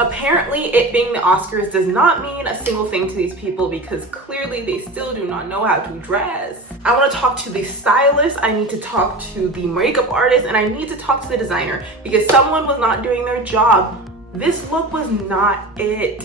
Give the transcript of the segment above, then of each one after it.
Apparently, it being the Oscars does not mean a single thing to these people because clearly they still do not know how to dress. I want to talk to the stylist, I need to talk to the makeup artist, and I need to talk to the designer because someone was not doing their job. This look was not it.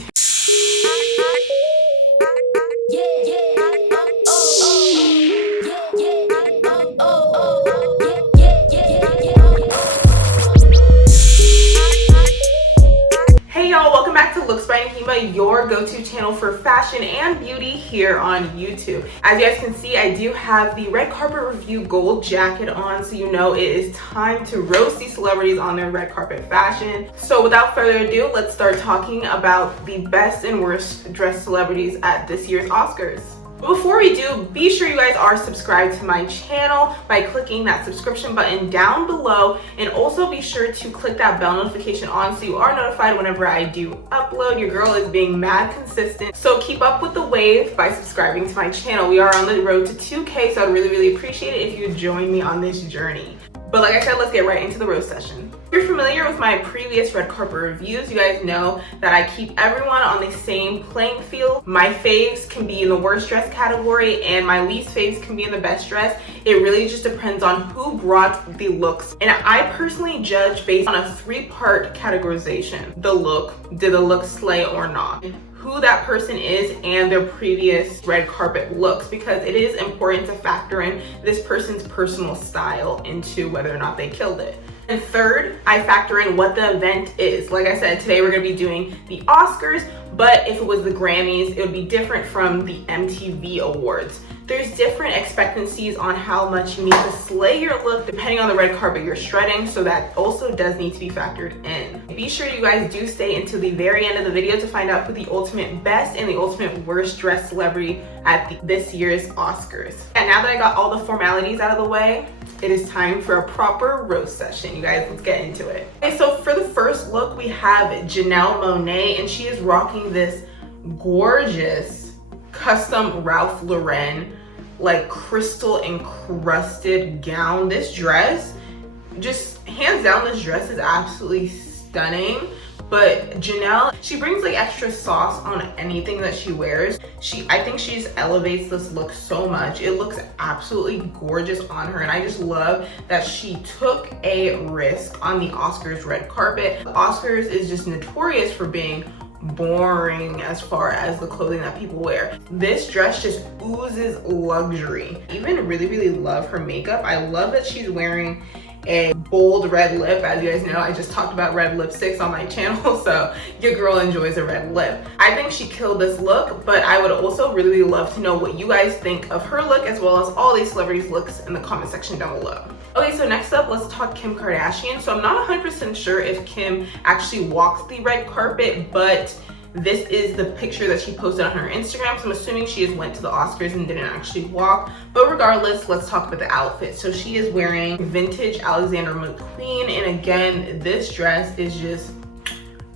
Hey y'all, welcome back to Looks by Naheemah, your go-to channel for fashion and beauty here on YouTube. As you guys can see, I do have the red carpet review gold jacket on, so you know it is time to roast these celebrities on their red carpet fashion. So without further ado, let's start talking about the best and worst dressed celebrities at this year's Oscars. Before we do, be sure you guys are subscribed to my channel by clicking that subscription button down below, and also be sure to click that bell notification on so you are notified whenever I do upload. Your girl is being mad consistent, so keep up with the wave by subscribing to my channel. We are on the road to 2K, so I'd really appreciate it if you would join me on this journey. But like I said, let's get right into the roast session. If you're familiar with my previous red carpet reviews, you guys know that I keep everyone on the same playing field. My faves can be in the worst dress category and my least faves can be in the best dress. It really just depends on who brought the looks. And I personally judge based on a three-part categorization. The look, did the look slay or not? Who that person is and their previous red carpet looks, because it is important to factor in this person's personal style into whether or not they killed it. And third, I factor in what the event is. Like I said, today we're gonna be doing the Oscars, but if it was the Grammys, it would be different from the MTV Awards. There's different expectancies on how much you need to slay your look depending on the red carpet you're strutting, so that also does need to be factored in. Be sure you guys do stay until the very end of the video to find out who the ultimate best and the ultimate worst dressed celebrity at this year's Oscars. And now that I got all the formalities out of the way, it is time for a proper roast session. You guys, let's get into it. Okay, so for the first look, we have Janelle Monae, and she is rocking this gorgeous custom Ralph Lauren, like crystal encrusted gown. This dress, just hands down, this dress is absolutely stunning. But Janelle, she brings like extra sauce on anything that she wears. I think she just elevates this look so much. It looks absolutely gorgeous on her, and I just love that she took a risk on the Oscars red carpet. The Oscars is just notorious for being boring as far as the clothing that people wear. This dress just oozes luxury. I even really love her makeup. I love that she's wearing a bold red lip. As you guys know, I just talked about red lipsticks on my channel, so your girl enjoys a red lip. I think she killed this look, but I would also really love to know what you guys think of her look as well as all these celebrities' looks in the comment section down below. Okay, so next up, let's talk Kim Kardashian. So I'm not 100% sure if Kim actually walked the red carpet, but this is the picture that she posted on her Instagram, so I'm assuming she just went to the Oscars and didn't actually walk. But regardless, let's talk about the outfit. So she is wearing vintage Alexander McQueen, and again, this dress is just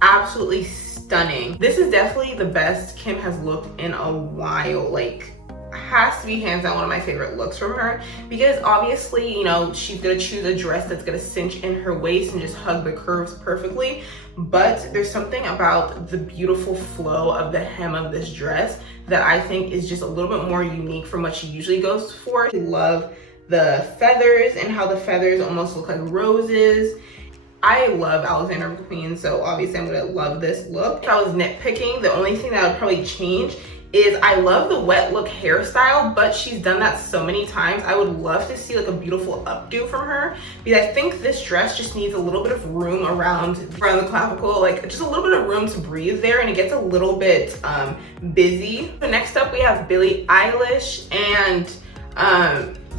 absolutely stunning. This is definitely the best Kim has looked in a while. Like, has to be hands down one of my favorite looks from her, because obviously, you know, she's gonna choose a dress that's gonna cinch in her waist and just hug the curves perfectly, but there's something about the beautiful flow of the hem of this dress that I think is just a little bit more unique from what she usually goes for. I love the feathers and how the feathers almost look like roses. I love Alexander McQueen, so obviously I'm gonna love this look. If I was nitpicking, the only thing that I would probably change is I love the wet look hairstyle, but she's done that so many times. I would love to see like a beautiful updo from her, because I think this dress just needs a little bit of room around the clavicle, like just a little bit of room to breathe there, and it gets a little bit busy. So next up we have Billie Eilish, and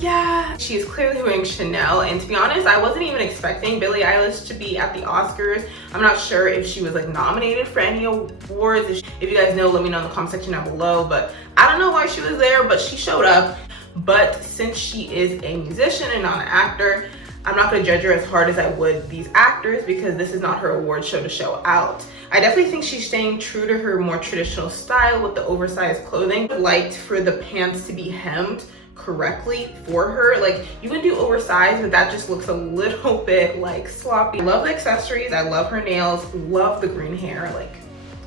yeah, she is clearly wearing Chanel, and to be honest, I wasn't even expecting Billie Eilish to be at the Oscars. I'm not sure if she was like nominated for any awards. If you guys know, let me know in the comment section down below, but I don't know why she was there, but she showed up. But since she is a musician and not an actor, I'm not gonna judge her as hard as I would these actors, because this is not her award show to show out. I definitely think she's staying true to her more traditional style with the oversized clothing. I liked for the pants to be hemmed correctly for her. Like, you can do oversized, but that just looks a little bit like sloppy. I love the accessories, I love her nails, love the green hair, like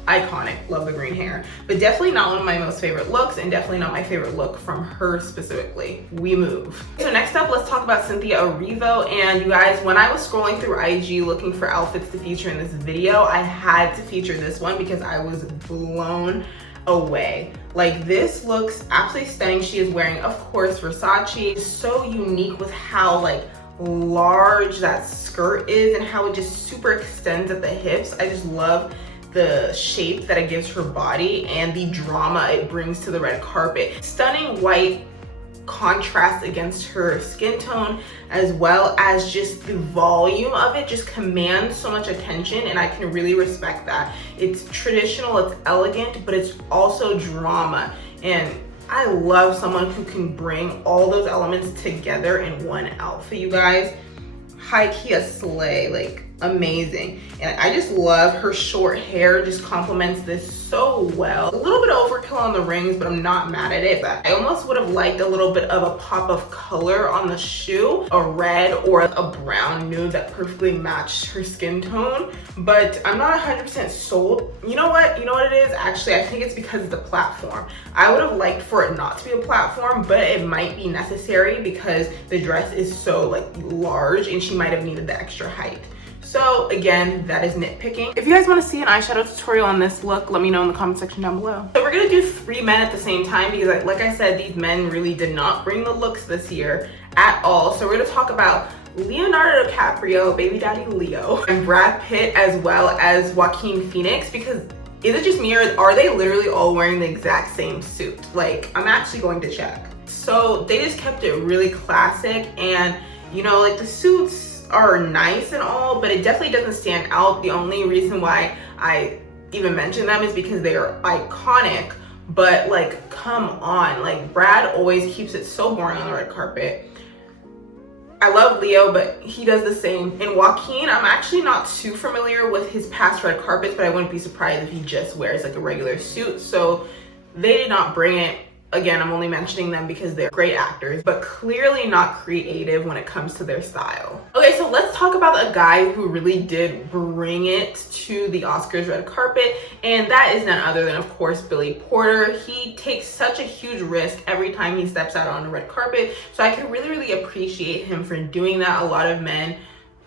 iconic, love the green hair, but definitely not one of my most favorite looks, and definitely not my favorite look from her specifically. We move. So next up, let's talk about Cynthia Revo. And you guys, when I was scrolling through IG looking for outfits to feature in this video, I had to feature this one because I was blown away. Like, this looks absolutely stunning. She is wearing, of course, Versace. It's so unique with how like large that skirt is and how it just super extends at the hips. I just love the shape that it gives her body and the drama it brings to the red carpet. Stunning white contrast against her skin tone, as well as just the volume of it just commands so much attention, and I can really respect that. It's traditional, it's elegant, but it's also drama, and I love someone who can bring all those elements together in one outfit, you guys. High key a slay, like amazing. And I just love her short hair, just complements this so well. A little bit of overkill on the rings, but I'm not mad at it. But I almost would have liked a little bit of a pop of color on the shoe, a red or a brown nude that perfectly matched her skin tone. But I'm not 100% sold. You know what? You know what it is? Actually, I think it's because of the platform. I would have liked for it not to be a platform, but it might be necessary because the dress is so like large and she might have needed the extra height. So again, that is nitpicking. If you guys want to see an eyeshadow tutorial on this look, let me know in the comment section down below. So we're gonna do 3 men at the same time because like I said, these men really did not bring the looks this year at all. So we're gonna talk about Leonardo DiCaprio, baby daddy Leo, and Brad Pitt, as well as Joaquin Phoenix, because is it just me or are they literally all wearing the exact same suit? Like, I'm actually going to check. So they just kept it really classic, and you know, like the suits are nice and all, but it definitely doesn't stand out. The only reason why I even mention them is because they are iconic, but like, come on, like Brad always keeps it so boring on the red carpet. I love Leo, but he does the same. And Joaquin, I'm actually not too familiar with his past red carpets, but I wouldn't be surprised if he just wears like a regular suit. So they did not bring it. Again, I'm only mentioning them because they're great actors, but clearly not creative when it comes to their style. Okay, so let's talk about a guy who really did bring it to the Oscars red carpet, and that is none other than, of course, Billy Porter. He takes such a huge risk every time he steps out on the red carpet, so I can really appreciate him for doing that. A lot of men,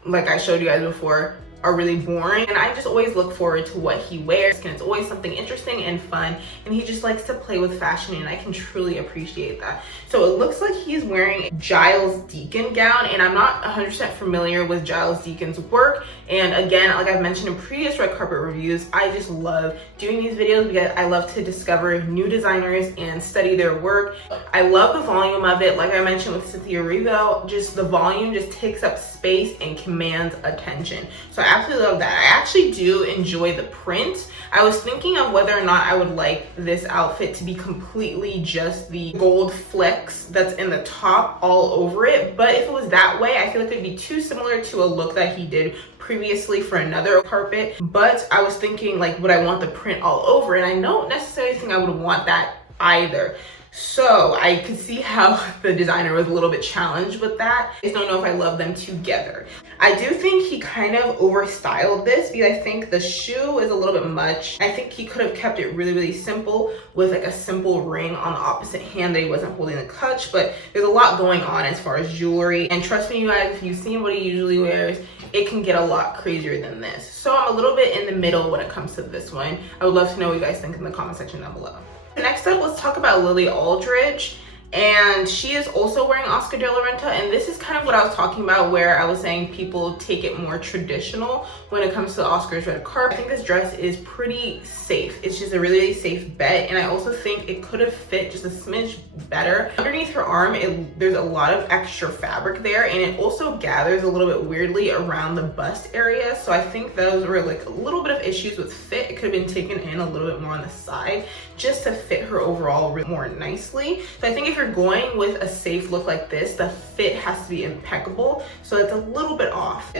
like I showed you guys before, are really boring, and I just always look forward to what he wears, and it's always something interesting and fun, and he just likes to play with fashion, and I can truly appreciate that. So it looks like he's wearing a Giles Deacon gown, and I'm not 100% familiar with Giles Deacon's work, and again, like I've mentioned in previous red carpet reviews, I just love doing these videos because I love to discover new designers and study their work. I love the volume of it. Like I mentioned with Cynthia Revo, just the volume just takes up space and commands attention. So I absolutely love that. I actually do enjoy the print. I was thinking of whether or not I would like this outfit to be completely just the gold flecks that's in the top all over it, but if it was that way, I feel like it'd be too similar to a look that he did previously for another carpet. But I was thinking, like, would I want the print all over? And I don't necessarily think I would want that either. So I could see how the designer was a little bit challenged with that. I just don't know if I love them together. I do think he kind of overstyled this because I think the shoe is a little bit much. I think he could have kept it really simple with like a simple ring on the opposite hand that he wasn't holding the clutch, but there's a lot going on as far as jewelry. And trust me, you guys, if you've seen what he usually wears, it can get a lot crazier than this. So I'm a little bit in the middle when it comes to this one. I would love to know what you guys think in the comment section down below. Next up, let's talk about Lily Aldridge. And she is also wearing Oscar de la Renta, and this is kind of what I was talking about where I was saying people take it more traditional when it comes to the Oscars red carpet. I think this dress is pretty safe. It's just a really safe bet, and I also think it could have fit just a smidge better. Underneath her arm, there's a lot of extra fabric there, and it also gathers a little bit weirdly around the bust area, so I think those were like a little bit of issues with fit. It could have been taken in a little bit more on the side just to fit her overall more nicely. So I think if you're going with a safe look like this, the fit has to be impeccable. So it's a little bit off.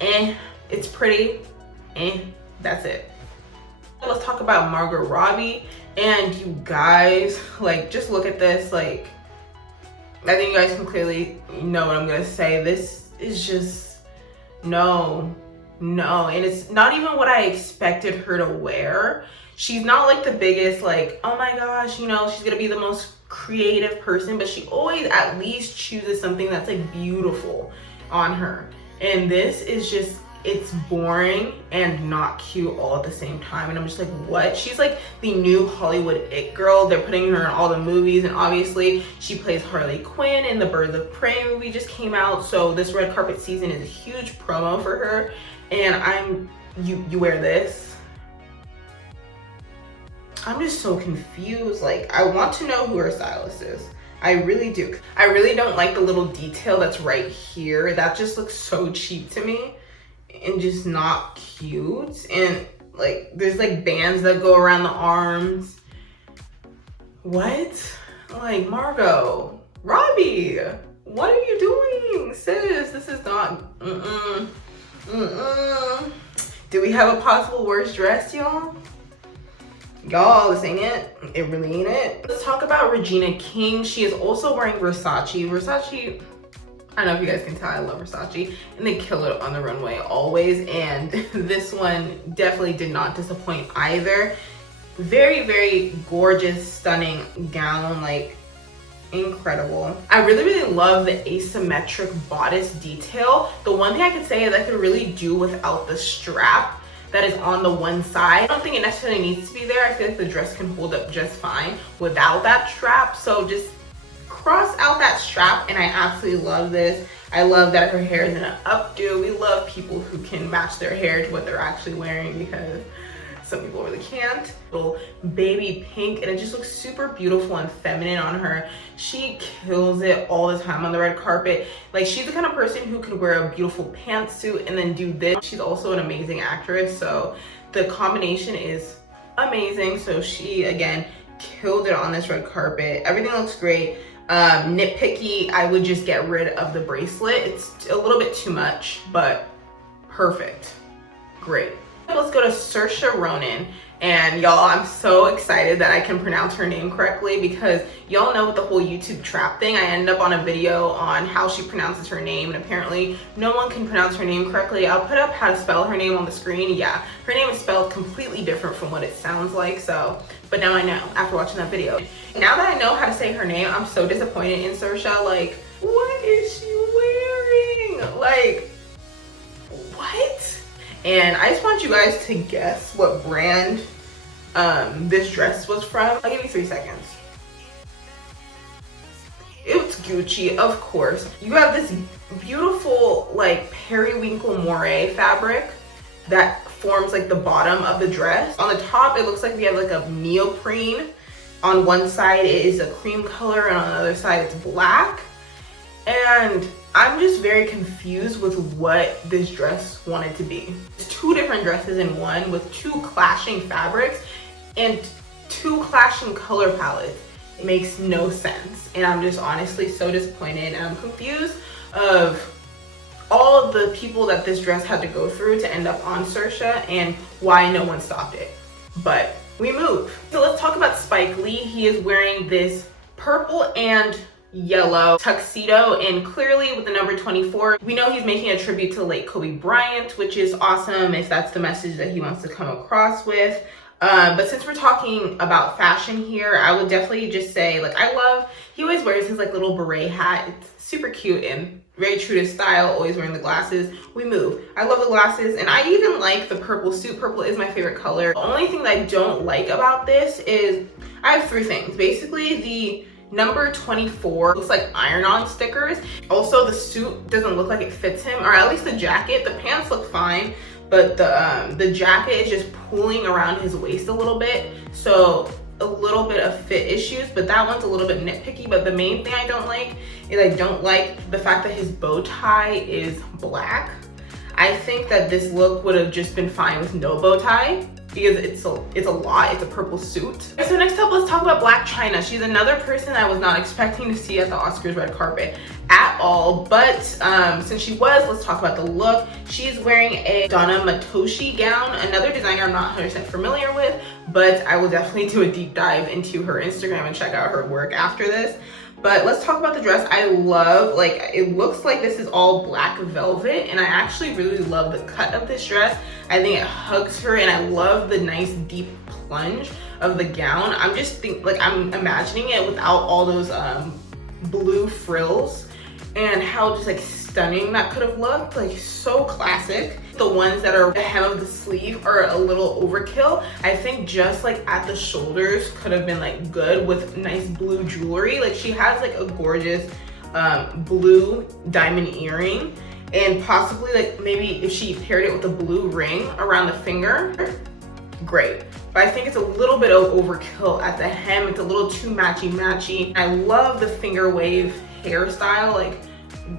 It's pretty, that's it. Let's talk about Margot Robbie. And you guys, like, just look at this, like, I think you guys can clearly know what I'm gonna say. This is just, no. And it's not even what I expected her to wear. She's not like the biggest, like, oh my gosh, you know, she's gonna be the most creative person, but she always at least chooses something that's like beautiful on her. And this is just, it's boring and not cute all at the same time. And I'm just like, what? She's like the new Hollywood it girl. They're putting her in all the movies, and obviously she plays Harley Quinn in the Birds of Prey movie just came out. So this red carpet season is a huge promo for her. And you wear this. I'm just so confused. Like, I want to know who her stylist is. I really do. I really don't like the little detail that's right here. That just looks so cheap to me and just not cute. And like, there's like bands that go around the arms. What? Like, Margot Robbie, what are you doing, sis? This is not, Do we have a possible worst dress, y'all? Y'all, this ain't it. It really ain't it. Let's talk about Regina King. She is also wearing Versace. Versace, I don't know if you guys can tell, I love Versace. And they kill it on the runway always. And this one definitely did not disappoint either. Very, very gorgeous, stunning gown. Like, incredible. I really love the asymmetric bodice detail. The one thing I could say is I could really do without the strap that is on the one side. I don't think it necessarily needs to be there. I feel like the dress can hold up just fine without that strap. So just cross out that strap, and I absolutely love this. I love that her hair is in an updo. We love people who can match their hair to what they're actually wearing, because some people really can't. Little baby pink, and it just looks super beautiful and feminine on her. She kills it all the time on the red carpet. Like, she's the kind of person who could wear a beautiful pantsuit and then do this. She's also an amazing actress, so the combination is amazing. So she, again, killed it on this red carpet. Everything looks great. Nitpicky, I would just get rid of the bracelet. It's a little bit too much, but perfect. Great. Let's go to Saoirse Ronan. And y'all, I'm so excited that I can pronounce her name correctly, because y'all know with the whole YouTube trap thing, I ended up on a video on how she pronounces her name, and apparently no one can pronounce her name correctly. I'll put up how to spell her name on the screen. Yeah, her name is spelled completely different from what it sounds like, so, but now I know after watching that video. Now that I know how to say her name, I'm so disappointed in Saoirse. Like, what is she wearing? Like, what? And I just want you guys to guess what brand this dress was from. I'll give you 3 seconds. It's Gucci, of course. You have this beautiful like periwinkle moire fabric that forms like the bottom of the dress. On the top, it looks like we have like a neoprene. On one side, it is a cream color, and on the other side, it's black. And I'm just very confused with what this dress wanted to be. It's 2 different dresses in one, with 2 clashing fabrics and 2 clashing color palettes. It makes no sense. And I'm just honestly so disappointed, and I'm confused of all of the people that this dress had to go through to end up on Saoirse, and why no one stopped it. But we move. So let's talk about Spike Lee. He is wearing this purple and yellow tuxedo, and clearly with the number 24, we know he's making a tribute to late Kobe Bryant, which is awesome if that's the message that he wants to come across with. But since we're talking about fashion here, I would definitely just say, like, he always wears his like little beret hat. It's super cute and very true to style, always wearing the glasses. We move. I love the glasses, and I even like the purple suit. Purple is my favorite color. The only thing that I don't like about this is, I have 3 things. Basically, the number 24 looks like iron-on stickers. Also, the suit doesn't look like it fits him, or at least the jacket. The pants look fine, but the jacket is just pulling around his waist a little bit, so a little bit of fit issues. But that one's a little bit nitpicky. But the main thing I don't like is I don't like the fact that his bow tie is black. I think that this look would have just been fine with no bow tie, because it's a lot. It's a purple suit. So next up, let's talk about Blac Chyna. She's another person I was not expecting to see at the Oscars red carpet at all, but since she was, let's talk about the look. She's wearing a Donna Matoshi gown, another designer I'm not 100% familiar with, but I will definitely do a deep dive into her Instagram and check out her work after this. But let's talk about the dress. I love, like, it looks like this is all black velvet, and I actually really love the cut of this dress. I think it hugs her, and I love the nice deep plunge of the gown. I'm imagining it without all those blue frills, and how just like stunning that could have looked. Like, so classic. The ones that are the hem of the sleeve are a little overkill. I think just like at the shoulders could have been like good with nice blue jewelry. Like, she has like a gorgeous blue diamond earring, and possibly like maybe if she paired it with a blue ring around the finger, great. But I think it's a little bit of overkill at the hem. It's a little too matchy-matchy. I love the finger wave hairstyle, like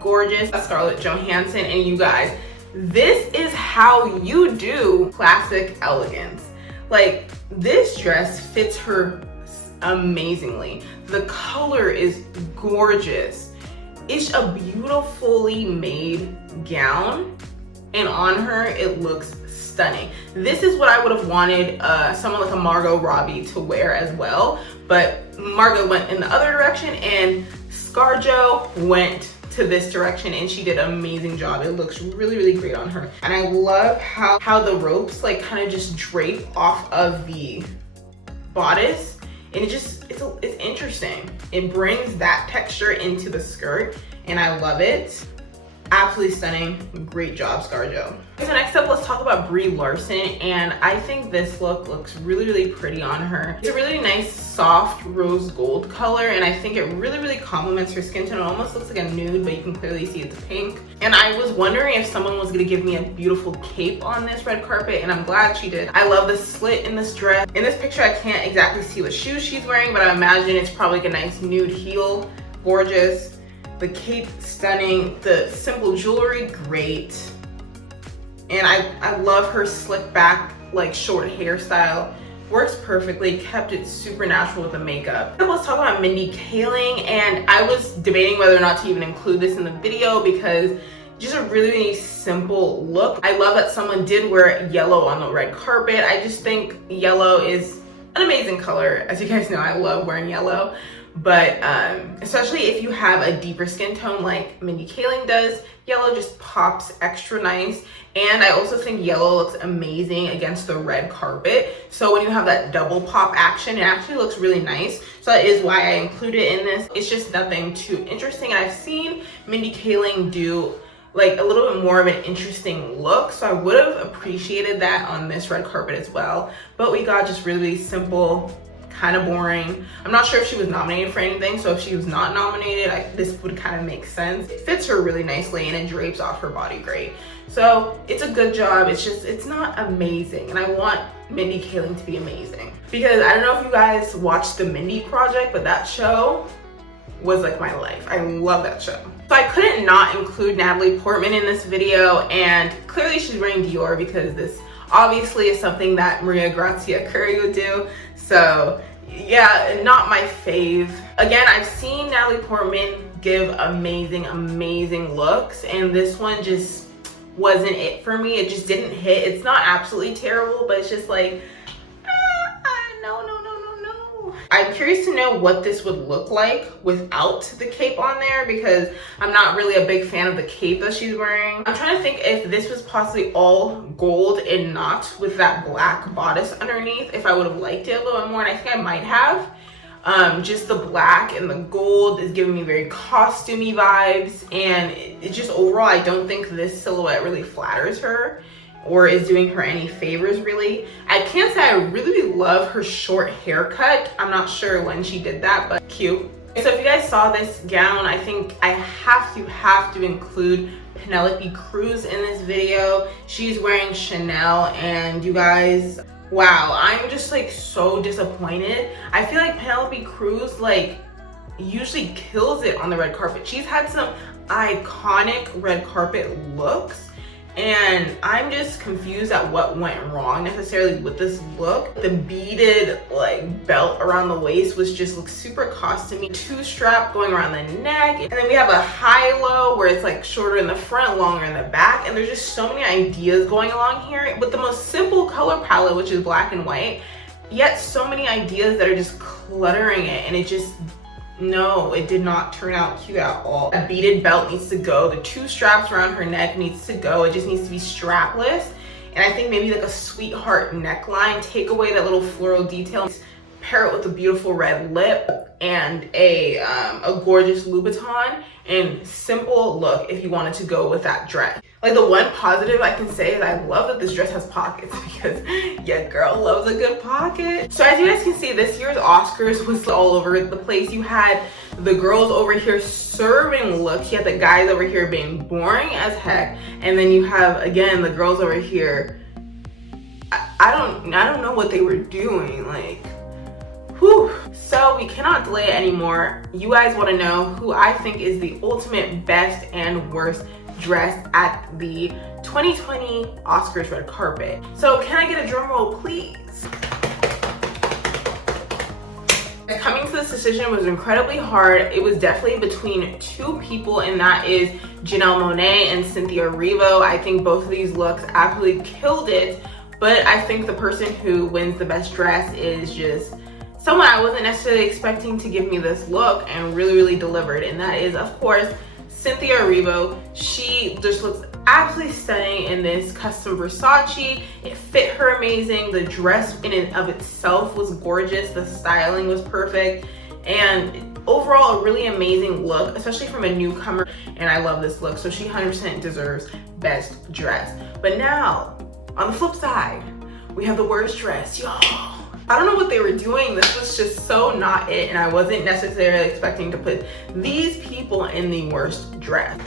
gorgeous. Scarlett Johansson, and you guys, this is how you do classic elegance. Like, this dress fits her amazingly. The color is gorgeous. It's a beautifully made gown, and on her it looks stunning. This is what I would have wanted someone like a Margot Robbie to wear as well, but Margot went in the other direction, and ScarJo went to this direction, and she did an amazing job. It looks really, really great on her. And I love how the ropes like kind of just drape off of the bodice, and it's interesting. It brings that texture into the skirt, and I love it. Absolutely stunning. Great job, ScarJo. So next up, let's talk about Brie Larson, and I think this look looks really, really pretty on her. It's a really nice, soft rose gold color, and I think it really, really complements her skin tone. It almost looks like a nude, but you can clearly see it's pink. And I was wondering if someone was gonna give me a beautiful cape on this red carpet, and I'm glad she did. I love the slit in this dress. In this picture, I can't exactly see what shoes she's wearing, but I imagine it's probably like a nice nude heel. Gorgeous. The cape, stunning. The simple jewelry, great. And I love her slick back, like short hairstyle. Works perfectly, kept it super natural with the makeup. Let's talk about Mindy Kaling, and I was debating whether or not to even include this in the video because just a really, really simple look. I love that someone did wear yellow on the red carpet. I just think yellow is an amazing color. As you guys know, I love wearing yellow. But especially if you have a deeper skin tone like Mindy Kaling does, yellow just pops extra nice. And I also think yellow looks amazing against the red carpet. So when you have that double pop action, it actually looks really nice. So that is why I included it in this. It's just nothing too interesting. And I've seen Mindy Kaling do like a little bit more of an interesting look, so I would have appreciated that on this red carpet as well. But we got just really, really simple, kind of boring. I'm not sure if she was nominated for anything, so if she was not nominated, this would kind of make sense. It fits her really nicely, and it drapes off her body great. So it's a good job. It's just, it's not amazing, and I want Mindy Kaling to be amazing. Because I don't know if you guys watched the Mindy Project, but that show was like my life. I love that show. So I couldn't not include Natalie Portman in this video, and clearly she's wearing Dior because this obviously is something that Maria Grazia Curry would do. So yeah, not my fave. Again, I've seen Natalie Portman give amazing, amazing looks, and this one just wasn't it for me. It just didn't hit. It's not absolutely terrible, but it's just like, no. I'm curious to know what this would look like without the cape on there, because I'm not really a big fan of the cape that she's wearing. I'm trying to think if this was possibly all gold and not with that black bodice underneath, if I would have liked it a little bit more, and I think I might have. Just the black and the gold is giving me very costumey vibes, and it just overall, I don't think this silhouette really flatters her or is doing her any favors really. I can't say I really love her short haircut. I'm not sure when she did that, but cute. So if you guys saw this gown, I think I have to include Penelope Cruz in this video. She's wearing Chanel, and you guys, wow, I'm just like so disappointed. I feel like Penelope Cruz like usually kills it on the red carpet. She's had some iconic red carpet looks, and I'm just confused at what went wrong necessarily with this look. The beaded like belt around the waist looks super costumey. Two strap going around the neck, and then we have a high-low where it's like shorter in the front, longer in the back, and there's just so many ideas going along here with the most simple color palette, which is black and white, yet so many ideas that are just cluttering it, and it just No, it did not turn out cute at all. A beaded belt needs to go. The 2 straps around her neck needs to go. It just needs to be strapless. And I think maybe like a sweetheart neckline. Take away that little floral detail. Pair it with a beautiful red lip and a gorgeous Louboutin, and simple look if you wanted to go with that dress. Like, the one positive I can say is I love that this dress has pockets, because yeah, girl loves a good pocket. So as you guys can see, this year's Oscars was all over the place. You had the girls over here serving looks. You had the guys over here being boring as heck, and then you have again the girls over here. I don't know what they were doing. Like, whew. So we cannot delay it anymore. You guys want to know who I think is the ultimate best and worst dress at the 2020 Oscars red carpet. So can I get a drum roll, please? Coming to this decision was incredibly hard. It was definitely between 2 people, and that is Janelle Monae and Cynthia Revo. I think both of these looks absolutely killed it, but I think the person who wins the best dress is just someone I wasn't necessarily expecting to give me this look, and really delivered, and that is, of course, Cynthia Revo. She just looks absolutely stunning in this custom Versace. It fit her amazing. The dress in and of itself was gorgeous. The styling was perfect, and overall a really amazing look, especially from a newcomer, and I love this look. So she 100% deserves best dress. But now, on the flip side, we have the worst dress, y'all. I don't know what they were doing. This was just so not it, and I wasn't necessarily expecting to put these people in the worst dress.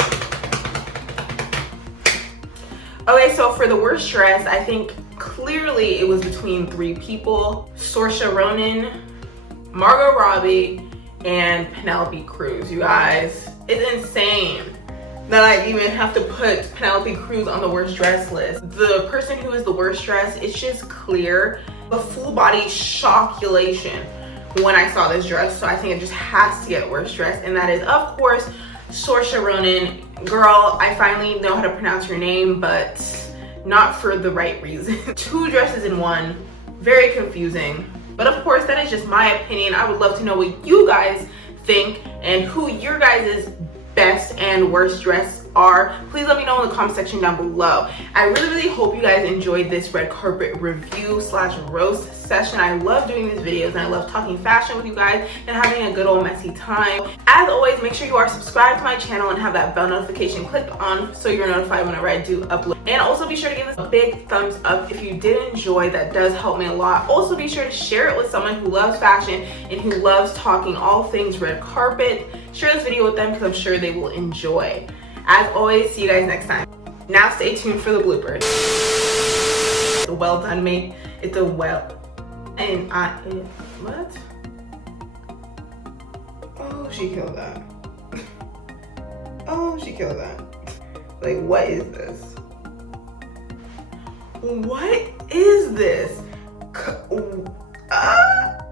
Okay, so for the worst dress, I think clearly it was between 3 people: Saoirse Ronan, Margot Robbie, and Penelope Cruz. You guys, it's insane that I even have to put Penelope Cruz on the worst dress list. The person who is the worst dress, it's just clear. The full body shockulation when I saw this dress, so I think it just has to get worst dress, and that is, of course, Saoirse Ronan. Girl, I finally know how to pronounce your name, but not for the right reason. 2 dresses in one, very confusing. But of course, that is just my opinion. I would love to know what you guys think and who your guys' best and worst dress are. Please let me know in the comment section down below. I really hope you guys enjoyed this red carpet review / roast session. I love doing these videos, and I love talking fashion with you guys and having a good old messy time. As always, make sure you are subscribed to my channel and have that bell notification clicked on so you're notified whenever I do upload. And also be sure to give this a big thumbs up if you did enjoy. That does help me a lot. Also be sure to share it with someone who loves fashion and who loves talking all things red carpet. Share this video with them because I'm sure they will enjoy. As always, see you guys next time. Now stay tuned for the bloopers. It's a well done me. It's a what? Oh, she killed that. Oh, she killed that. Like, what is this? What is this?